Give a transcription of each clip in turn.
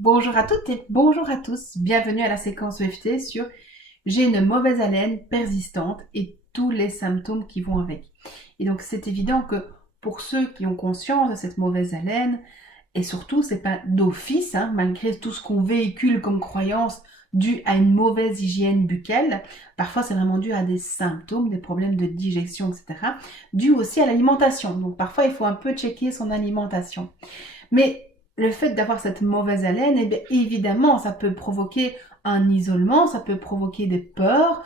Bonjour à toutes et bonjour à tous. Bienvenue à la séquence EFT sur j'ai une mauvaise haleine persistante et tous les symptômes qui vont avec. Et donc c'est évident que pour ceux qui ont conscience de cette mauvaise haleine, et surtout c'est pas d'office, malgré tout ce qu'on véhicule comme croyance due à une mauvaise hygiène buccale, parfois c'est vraiment dû à des symptômes, des problèmes de digestion, etc. Dû aussi à l'alimentation. Donc parfois il faut un peu checker son alimentation. Mais le fait d'avoir cette mauvaise haleine, eh bien, évidemment, ça peut provoquer un isolement, ça peut provoquer des peurs,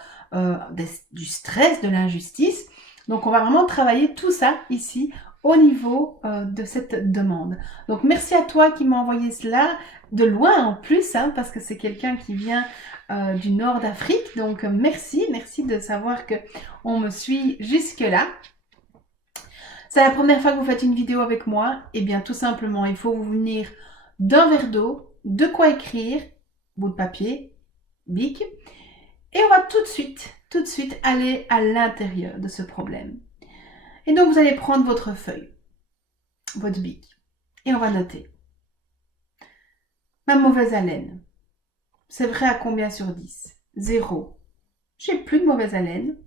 du stress, de l'injustice. Donc, on va vraiment travailler tout ça ici au niveau de cette demande. Donc, merci à toi qui m'a envoyé cela de loin en plus, parce que c'est quelqu'un qui vient du nord d'Afrique. Donc, merci de savoir que on me suit jusque-là. C'est la première fois que vous faites une vidéo avec moi, eh bien tout simplement, il faut vous munir d'un verre d'eau, de quoi écrire, bout de papier, bic, et on va tout de suite aller à l'intérieur de ce problème. Et donc vous allez prendre votre feuille, votre bic, et on va noter. Ma mauvaise haleine, c'est vrai à combien sur 10? 0. J'ai plus de mauvaise haleine.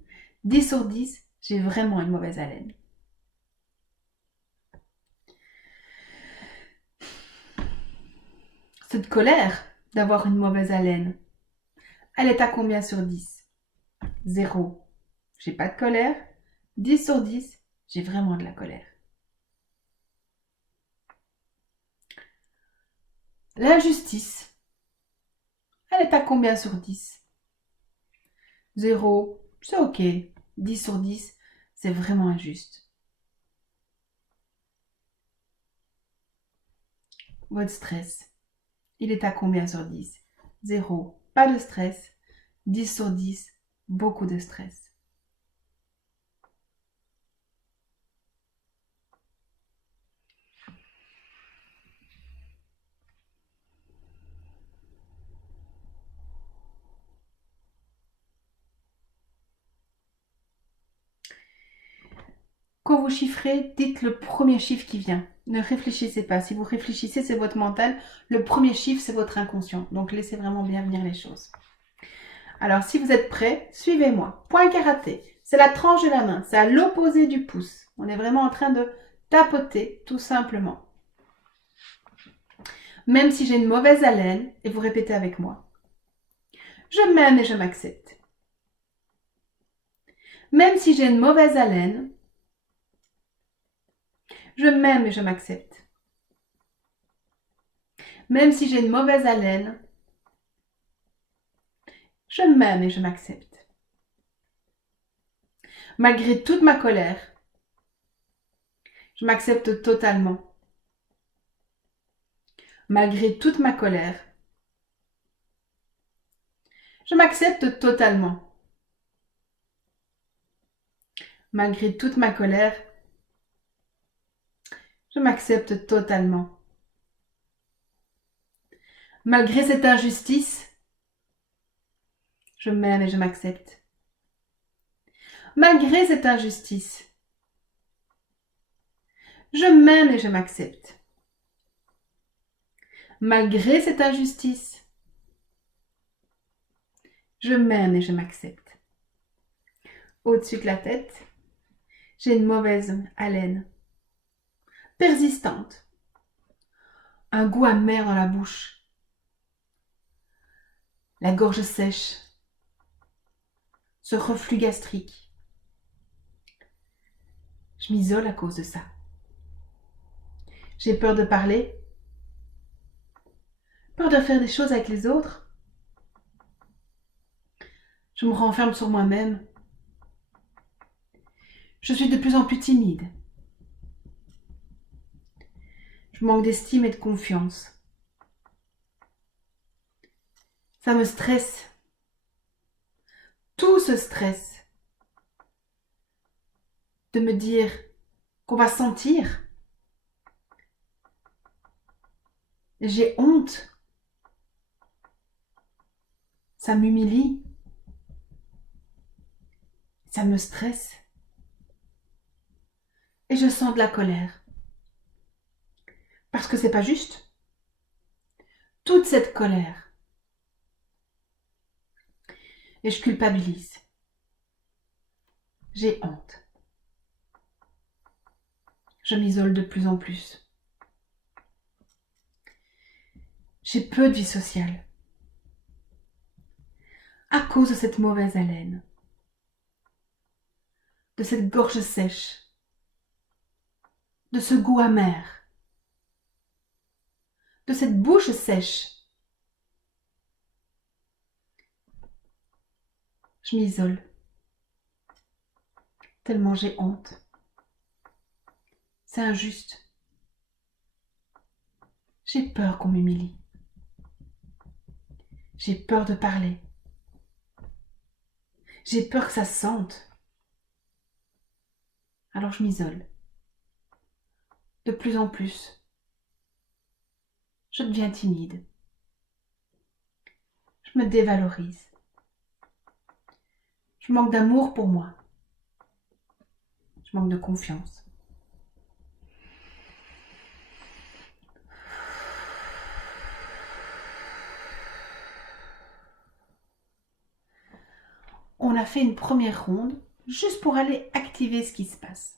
10 sur 10, j'ai vraiment une mauvaise haleine. Cette colère d'avoir une mauvaise haleine, elle est à combien sur 10? 0. J'ai pas de colère. 10 sur 10, j'ai vraiment de la colère. L'injustice, elle est à combien sur 10? 0, c'est ok. 10 sur 10, c'est vraiment injuste. Votre stress, il est à combien sur 10? 0, pas de stress. 10 sur 10, beaucoup de stress. Quand vous chiffrez, dites le premier chiffre qui vient. Ne réfléchissez pas. Si vous réfléchissez, c'est votre mental. Le premier chiffre, c'est votre inconscient. Donc laissez vraiment bien venir les choses. Alors, si vous êtes prêts, suivez-moi. Point karaté, c'est la tranche de la main, c'est à l'opposé du pouce. On est vraiment en train de tapoter, tout simplement. Même si j'ai une mauvaise haleine, et vous répétez avec moi. Je m'aime et je m'accepte. Même si j'ai une mauvaise haleine, je m'aime et je m'accepte. Même si j'ai une mauvaise haleine, je m'aime et je m'accepte. Malgré toute ma colère, je m'accepte totalement. Malgré toute ma colère, je m'accepte totalement. Malgré toute ma colère, je m'accepte totalement. Malgré cette injustice, je m'aime et je m'accepte. Malgré cette injustice, je m'aime et je m'accepte. Malgré cette injustice, je m'aime et je m'accepte. Au-dessus de la tête, j'ai une mauvaise haleine, persistante, un goût amer dans la bouche, la gorge sèche, ce reflux gastrique. Je m'isole à cause de ça. J'ai peur de parler, peur de faire des choses avec les autres. Je me renferme sur moi-même. Je suis de plus en plus timide. Je manque d'estime et de confiance. Ça me stresse. Tout ce stress de me dire qu'on va sentir. J'ai honte. Ça m'humilie. Ça me stresse. Et je sens de la colère. Parce que c'est pas juste. toute cette colère. Et je culpabilise. J'ai honte. Je m'isole de plus en plus. J'ai peu de vie sociale. À cause de cette mauvaise haleine. De cette gorge sèche. De ce goût amer. De cette bouche sèche. Je m'isole. Tellement j'ai honte. C'est injuste. J'ai peur qu'on m'humilie. J'ai peur de parler. J'ai peur que ça se sente. Alors je m'isole. De plus en plus. Je deviens timide. Je me dévalorise. Je manque d'amour pour moi. Je manque de confiance. On a fait une première ronde juste pour aller activer ce qui se passe.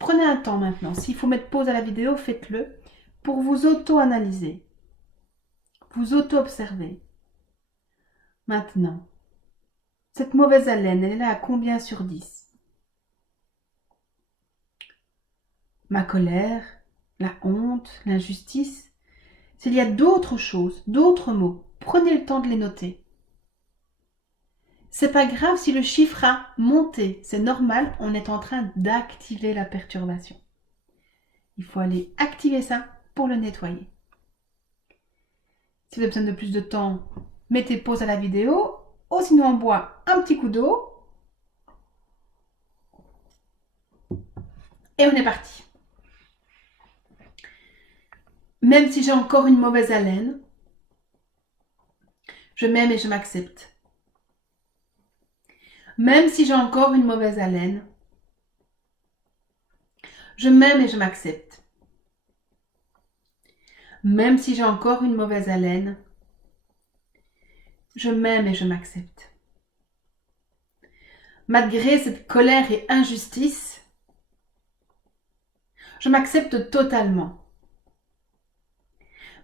Prenez un temps maintenant. S'il faut mettre pause à la vidéo, faites-le pour vous auto-analyser, vous auto-observer. Maintenant, cette mauvaise haleine, elle est là à combien sur 10? Ma colère, la honte, l'injustice. S'il y a d'autres choses, d'autres mots, prenez le temps de les noter. C'est pas grave si le chiffre a monté, c'est normal, on est en train d'activer la perturbation. Il faut aller activer ça pour le nettoyer. Si vous avez besoin de plus de temps, mettez pause à la vidéo, ou sinon on boit un petit coup d'eau. Et on est parti. Même si j'ai encore une mauvaise haleine, je m'aime et je m'accepte. Même si j'ai encore une mauvaise haleine, je m'aime et je m'accepte. Même si j'ai encore une mauvaise haleine, je m'aime et je m'accepte. Malgré cette colère et injustice, je m'accepte totalement.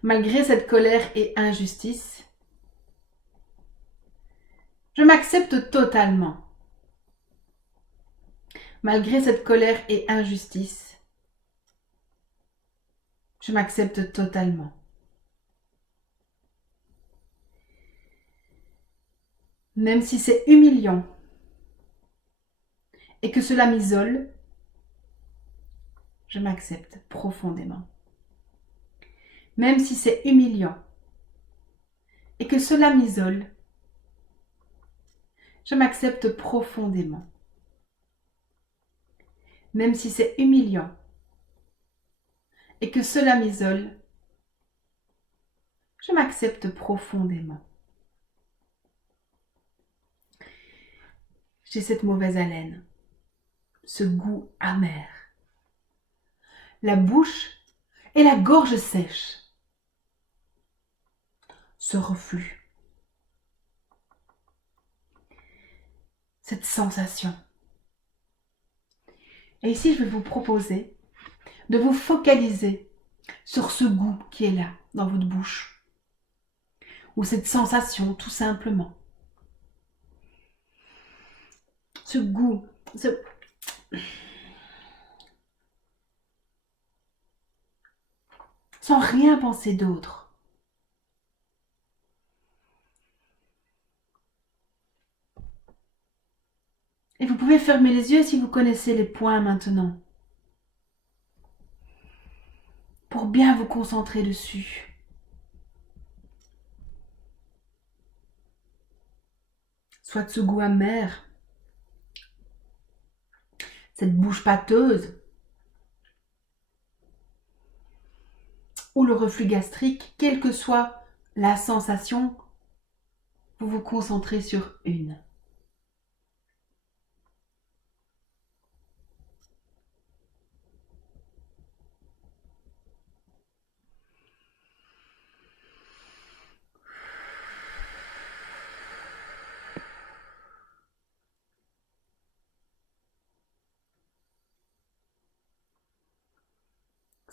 Malgré cette colère et injustice, je m'accepte totalement. Malgré cette colère et injustice, je m'accepte totalement. Même si c'est humiliant et que cela m'isole, je m'accepte profondément. Même si c'est humiliant et que cela m'isole, je m'accepte profondément. Même si c'est humiliant et que cela m'isole, je m'accepte profondément. J'ai cette mauvaise haleine, ce goût amer, la bouche et la gorge sèche, ce reflux, cette sensation. Et ici, je vais vous proposer de vous focaliser sur ce goût qui est là, dans votre bouche, ou cette sensation, tout simplement. Ce goût, sans rien penser d'autre. Et vous pouvez fermer les yeux si vous connaissez les points maintenant, pour bien vous concentrer dessus. Soit ce goût amer, cette bouche pâteuse, ou le reflux gastrique, quelle que soit la sensation, vous vous concentrez sur une.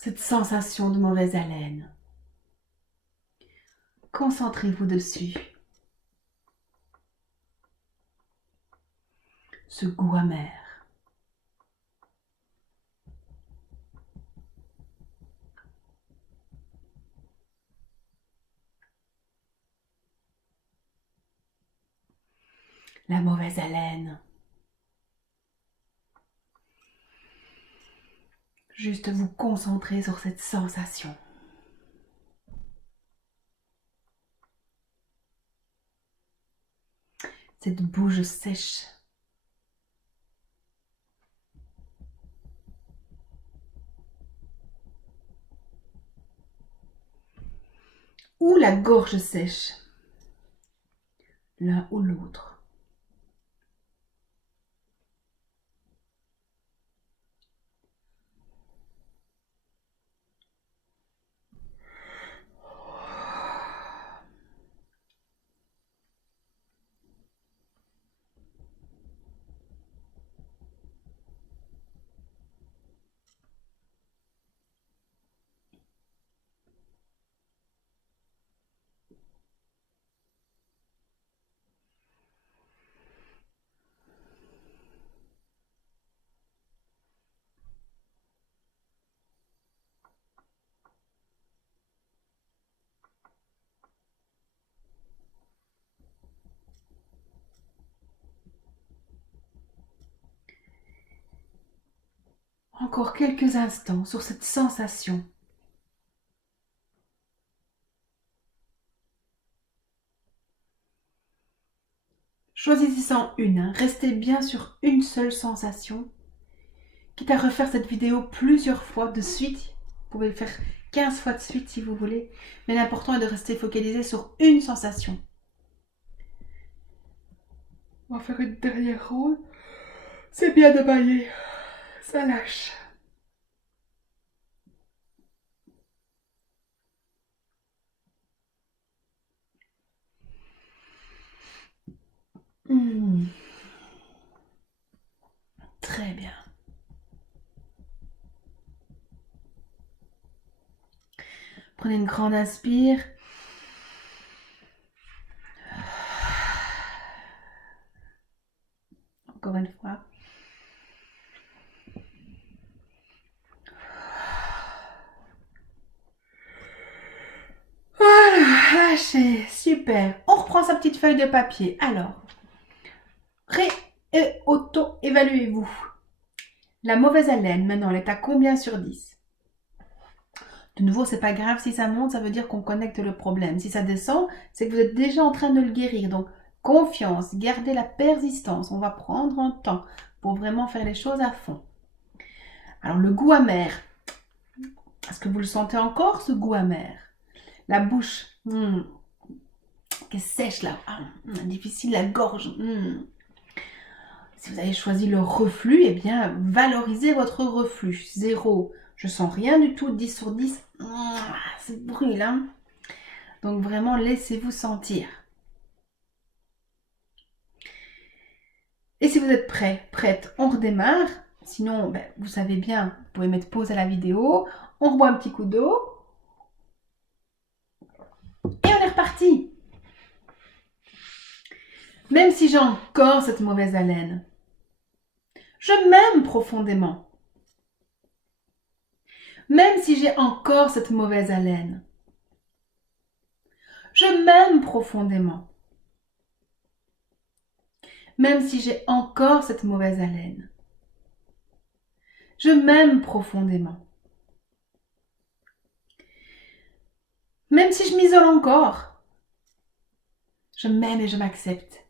cette sensation de mauvaise haleine. Concentrez-vous dessus. Ce goût amer. La mauvaise haleine. Juste vous concentrer sur cette sensation. Cette bouche sèche. Ou la gorge sèche. L'un ou l'autre. Encore quelques instants sur cette sensation. Choisissez-en une, hein. Restez bien sur une seule sensation. Quitte à refaire cette vidéo plusieurs fois de suite, vous pouvez le faire 15 fois de suite si vous voulez, mais l'important est de rester focalisé sur une sensation. On va faire une dernière ronde. C'est bien de bailler, ça lâche. Très bien. Prenez une grande inspire. Encore une fois. Voilà, lâchez, super. On reprend sa petite feuille de papier. Alors, auto-évaluez-vous. La mauvaise haleine, maintenant, elle est à combien sur 10? De nouveau, c'est pas grave si ça monte, ça veut dire qu'on connecte le problème. Si ça descend, c'est que vous êtes déjà en train de le guérir. Donc, confiance, gardez la persistance. On va prendre un temps pour vraiment faire les choses à fond. Alors, le goût amer. Est-ce que vous le sentez encore, ce goût amer? La bouche, qui est sèche là, difficile, la gorge. Si vous avez choisi le reflux, eh bien, valorisez votre reflux. 0, je sens rien du tout. 10 sur 10, c'est brûle, hein. Donc vraiment, laissez-vous sentir. Et si vous êtes prêt, prête, on redémarre. Sinon, vous savez bien, vous pouvez mettre pause à la vidéo. On reboit un petit coup d'eau. Et on est reparti. Même si j'ai encore cette mauvaise haleine, je m'aime profondément. Même si j'ai encore cette mauvaise haleine, je m'aime profondément. Même si j'ai encore cette mauvaise haleine, je m'aime profondément. Même si je m'isole encore, je m'aime et je m'accepte.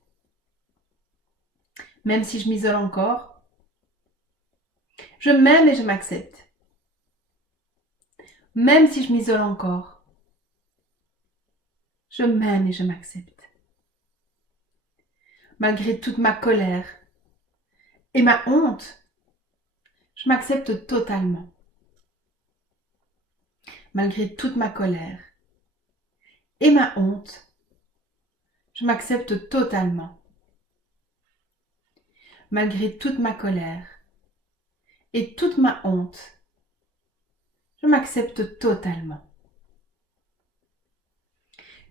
Même si je m'isole encore, je m'aime et je m'accepte. Même si je m'isole encore, je m'aime et je m'accepte. Malgré toute ma colère et ma honte, je m'accepte totalement. Malgré toute ma colère et ma honte, je m'accepte totalement. Malgré toute ma colère et toute ma honte, Je m'accepte totalement.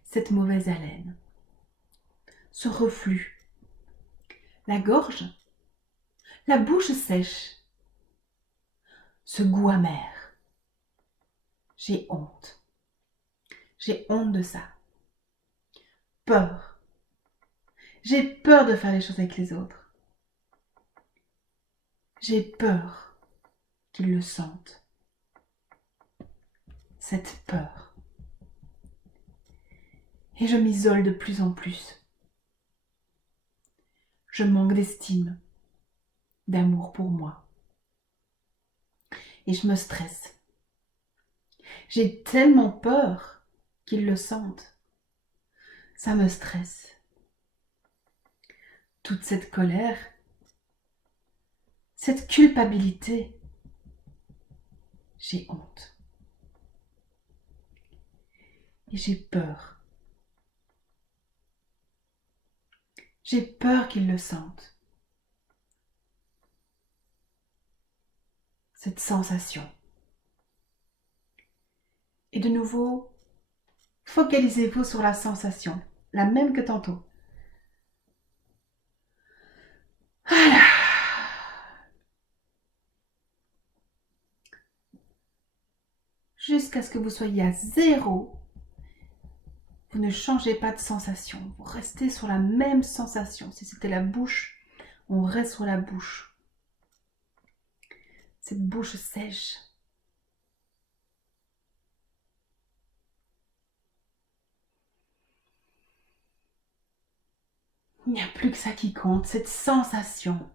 Cette mauvaise haleine, ce reflux, la gorge, la bouche sèche, ce goût amer. J'ai honte. J'ai honte de ça. Peur. J'ai peur de faire les choses avec les autres. J'ai peur qu'ils le sentent. Cette peur. Et je m'isole de plus en plus. Je manque d'estime, d'amour pour moi. Et je me stresse. J'ai tellement peur qu'ils le sentent. Ça me stresse. Toute cette colère, cette culpabilité, j'ai honte. Et j'ai peur. J'ai peur qu'ils le sentent. Cette sensation. Et de nouveau, focalisez-vous sur la sensation, la même que tantôt. Voilà. Jusqu'à ce que vous soyez à 0, vous ne changez pas de sensation. Vous restez sur la même sensation. Si c'était la bouche, on reste sur la bouche. Cette bouche sèche. Il n'y a plus que ça qui compte, cette sensation.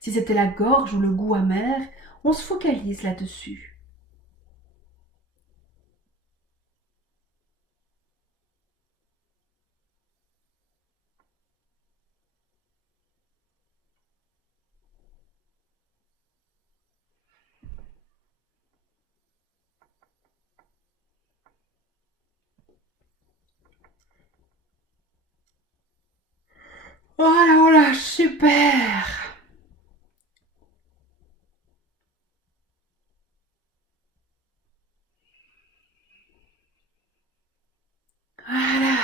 Si c'était la gorge ou le goût amer, on se focalise là-dessus. Voilà, voilà, super. Voilà.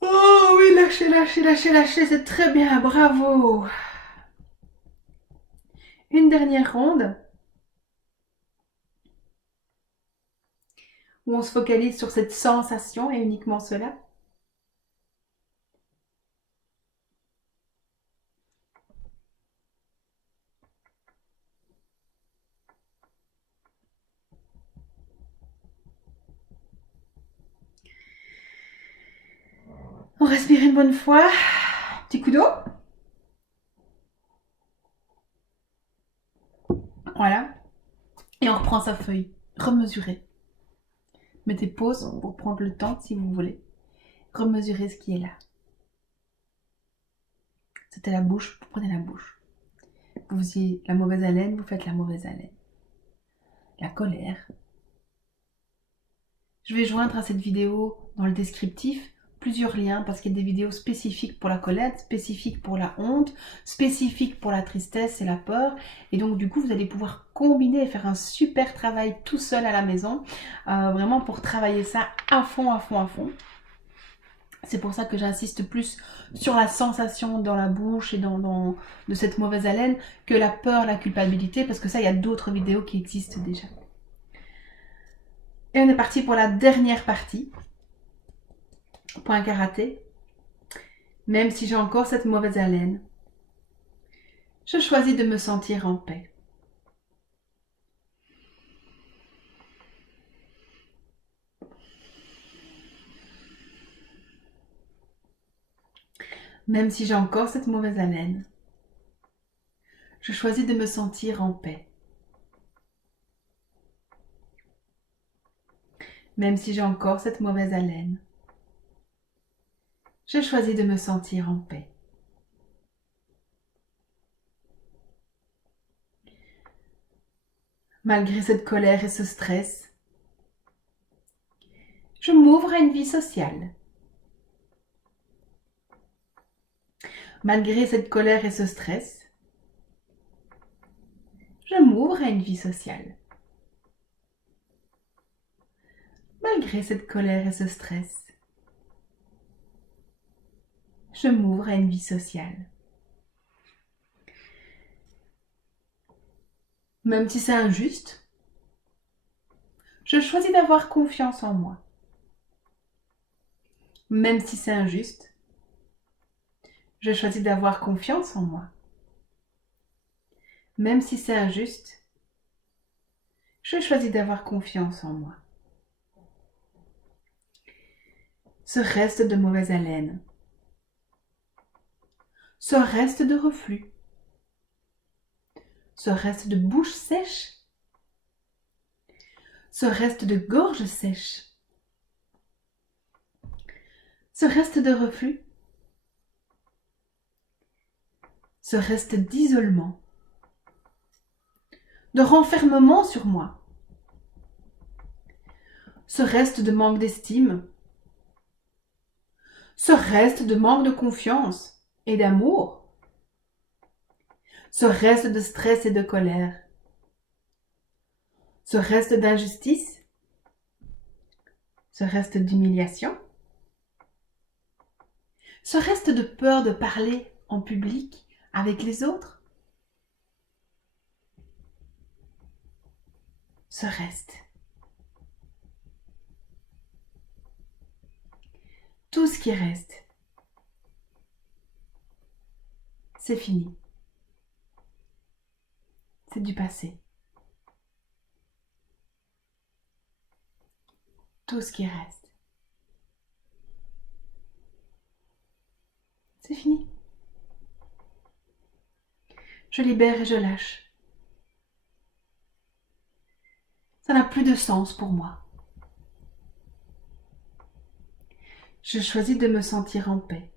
Oh oui, lâchez, lâchez, lâchez, lâchez, c'est très bien, bravo. Une dernière ronde où on se focalise sur cette sensation et uniquement cela. On respire une bonne fois. Petit coup d'eau. Voilà. Et on reprend sa feuille. Remesurer. Mettez pause pour prendre le temps si vous voulez. Remesurez ce qui est là. C'était la bouche, vous prenez la bouche. Vous faisiez la mauvaise haleine, vous faites la mauvaise haleine. La colère. Je vais joindre à cette vidéo dans le descriptif plusieurs liens parce qu'il y a des vidéos spécifiques pour la colère, spécifiques pour la honte, spécifiques pour la tristesse et la peur. Et donc du coup, vous allez pouvoir combiner et faire un super travail tout seul à la maison, vraiment pour travailler ça à fond, à fond, à fond. C'est pour ça que j'insiste plus sur la sensation dans la bouche et de cette mauvaise haleine que la peur, la culpabilité, parce que ça, il y a d'autres vidéos qui existent déjà. Et on est parti pour la dernière partie. Point karaté. Même si j'ai encore cette mauvaise haleine, je choisis de me sentir en paix. Même si j'ai encore cette mauvaise haleine, je choisis de me sentir en paix. Même si j'ai encore cette mauvaise haleine, Je choisis de me sentir en paix. Malgré cette colère et ce stress, je m'ouvre à une vie sociale. Malgré cette colère et ce stress, je m'ouvre à une vie sociale. Malgré cette colère et ce stress, je m'ouvre à une vie sociale. Même si c'est injuste, je choisis d'avoir confiance en moi. Même si c'est injuste, je choisis d'avoir confiance en moi. Même si c'est injuste, je choisis d'avoir confiance en moi. Ce reste de mauvaise haleine, ce reste de reflux, ce reste de bouche sèche, ce reste de gorge sèche, ce reste de reflux, ce reste d'isolement, de renfermement sur moi, ce reste de manque d'estime, ce reste de manque de confiance et d'amour, ce reste de stress et de colère, ce reste d'injustice, ce reste d'humiliation, ce reste de peur de parler en public avec les autres, ce reste. Tout ce qui reste, c'est fini. C'est du passé. Tout ce qui reste, c'est fini. Je libère et je lâche. Ça n'a plus de sens pour moi. Je choisis de me sentir en paix.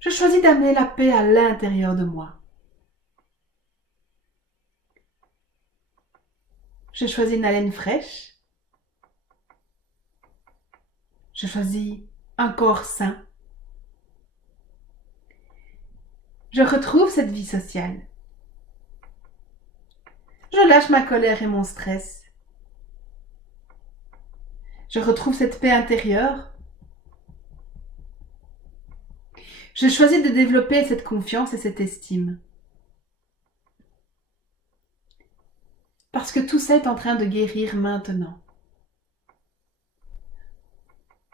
Je choisis d'amener la paix à l'intérieur de moi. Je choisis une haleine fraîche. Je choisis un corps sain. Je retrouve cette vie sociale. Je lâche ma colère et mon stress. Je retrouve cette paix intérieure. Je choisis de développer cette confiance et cette estime. Parce que tout ça est en train de guérir maintenant.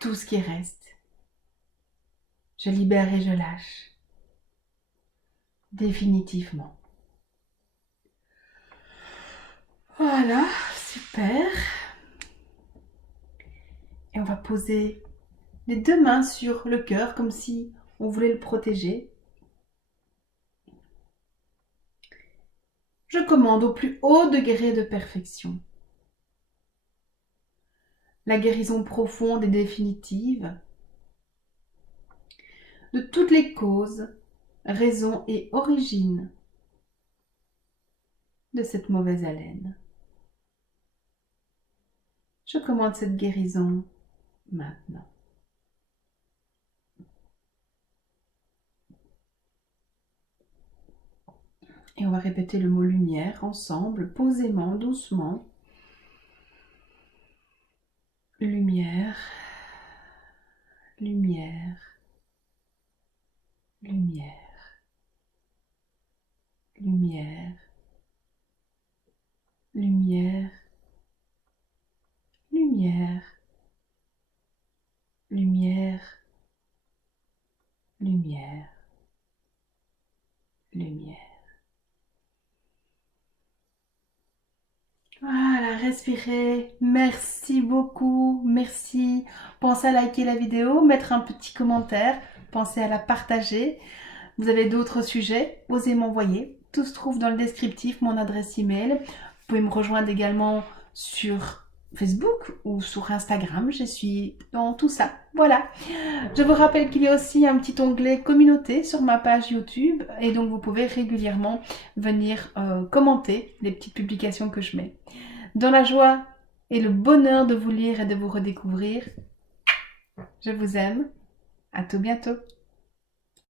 Tout ce qui reste, je libère et je lâche. Définitivement. Voilà, super. Et on va poser les deux mains sur le cœur comme si on voulait le protéger. Je commande au plus haut degré de perfection la guérison profonde et définitive de toutes les causes, raisons et origines de cette mauvaise haleine. Je commande cette guérison maintenant. Et on va répéter le mot lumière ensemble, posément, doucement. Lumière, lumière, lumière, lumière, lumière, lumière, lumière, lumière, lumière. Voilà, respirez. Merci beaucoup. Merci. Pensez à liker la vidéo, mettre un petit commentaire. Pensez à la partager. Vous avez d'autres sujets, osez m'envoyer. Tout se trouve dans le descriptif, mon adresse email. Vous pouvez me rejoindre également sur Facebook ou sur Instagram, je suis dans tout ça. Voilà. Je vous rappelle qu'il y a aussi un petit onglet communauté sur ma page YouTube et donc vous pouvez régulièrement venir commenter les petites publications que je mets. Dans la joie et le bonheur de vous lire et de vous redécouvrir, je vous aime. À tout bientôt.